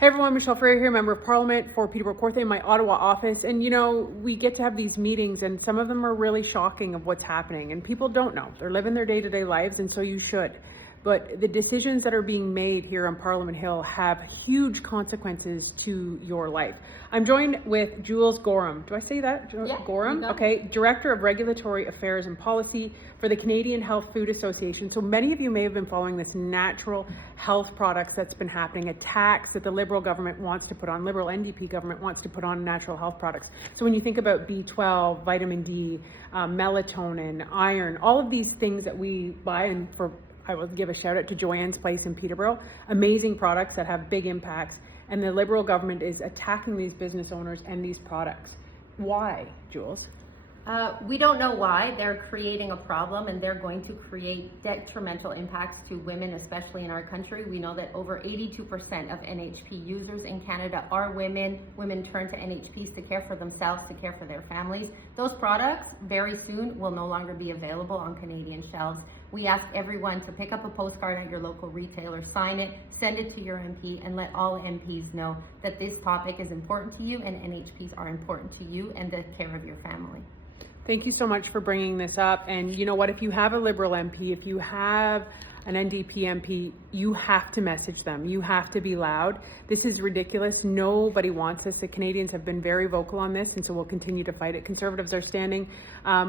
Hey everyone, Michelle Freire here, Member of Parliament for Peterborough Kawartha in my Ottawa office. And you know, we get to have these meetings and some of them are really shocking of what's happening and people don't know. They're living their day-to-day lives and so you should. But the decisions that are being made here on Parliament Hill have huge consequences to your life. I'm joined with Jules Gorham. Do I say that? Yeah, Gorham? Okay. Director of Regulatory Affairs and Policy for the Canadian Health Food Association. So many of you may have been following this natural health products that's been happening, a tax that the Liberal government wants to put on, Liberal NDP government wants to put on natural health products. So when you think about B12, vitamin D, melatonin, iron, all of these things that we buy, and I will give a shout out to Joanne's Place in Peterborough, amazing products that have big impacts, and the Liberal government is attacking these business owners and these products. Why, Jules? We don't know why. They're creating a problem and they're going to create detrimental impacts to women, especially in our country. We know that over 82% of NHP users in Canada are women. Women turn to NHPs to care for themselves, to care for their families. Those products very soon will no longer be available on Canadian shelves. We ask everyone to pick up a postcard at your local retailer, sign it, send it to your MP, and let all MPs know that this topic is important to you and NHPs are important to you and the care of your family. Thank you so much for bringing this up. And you know what, if you have a Liberal MP, if you have an NDP MP, you have to message them. You have to be loud. This is ridiculous. Nobody wants this. The Canadians have been very vocal on this, and so we'll continue to fight it. Conservatives are standing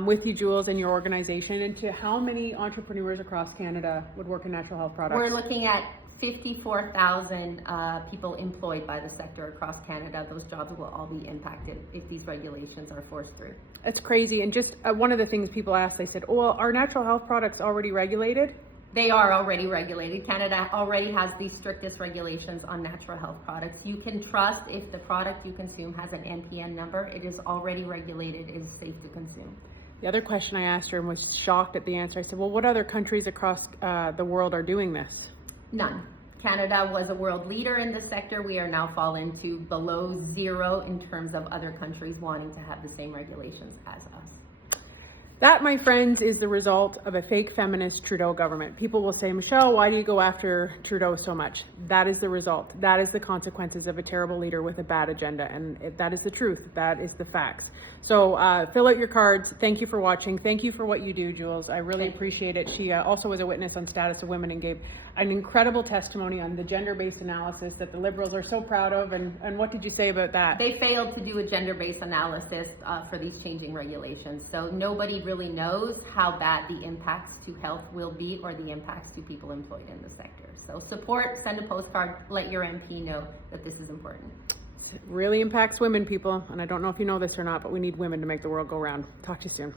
with you, Jules, and your organization. And to how many entrepreneurs across Canada would work in natural health products? We're looking at 54,000 people employed by the sector across Canada. Those jobs will all be impacted if these regulations are forced through. That's crazy. And just one of the things people asked, they said, oh, well, are natural health products already regulated? They are already regulated. Canada already has the strictest regulations on natural health products. You can trust if the product you consume has an NPN number, it is already regulated, it is safe to consume. The other question I asked her and was shocked at the answer, I said, well, what other countries across the world are doing this? None. Canada was a world leader in this sector. We are now fallen to below zero in terms of other countries wanting to have the same regulations as us. That, my friends, is the result of a fake feminist Trudeau government. People will say, Michelle, why do you go after Trudeau so much? That is the result. That is the consequences of a terrible leader with a bad agenda. And that is the truth. That is the facts. So fill out your cards. Thank you for watching. Thank you for what you do, Jules. I really appreciate it. She also was a witness on Status of Women and gave an incredible testimony on the gender-based analysis that the Liberals are so proud of. And what did you say about that? They failed to do a gender-based analysis for these changing regulations. So nobody really knows how bad the impacts to health will be or the impacts to people employed in the sector. So support, send a postcard, let your MP know that this is important. It really impacts women, people. And I don't know if you know this or not, but we need women to make the world go round. Talk to you soon.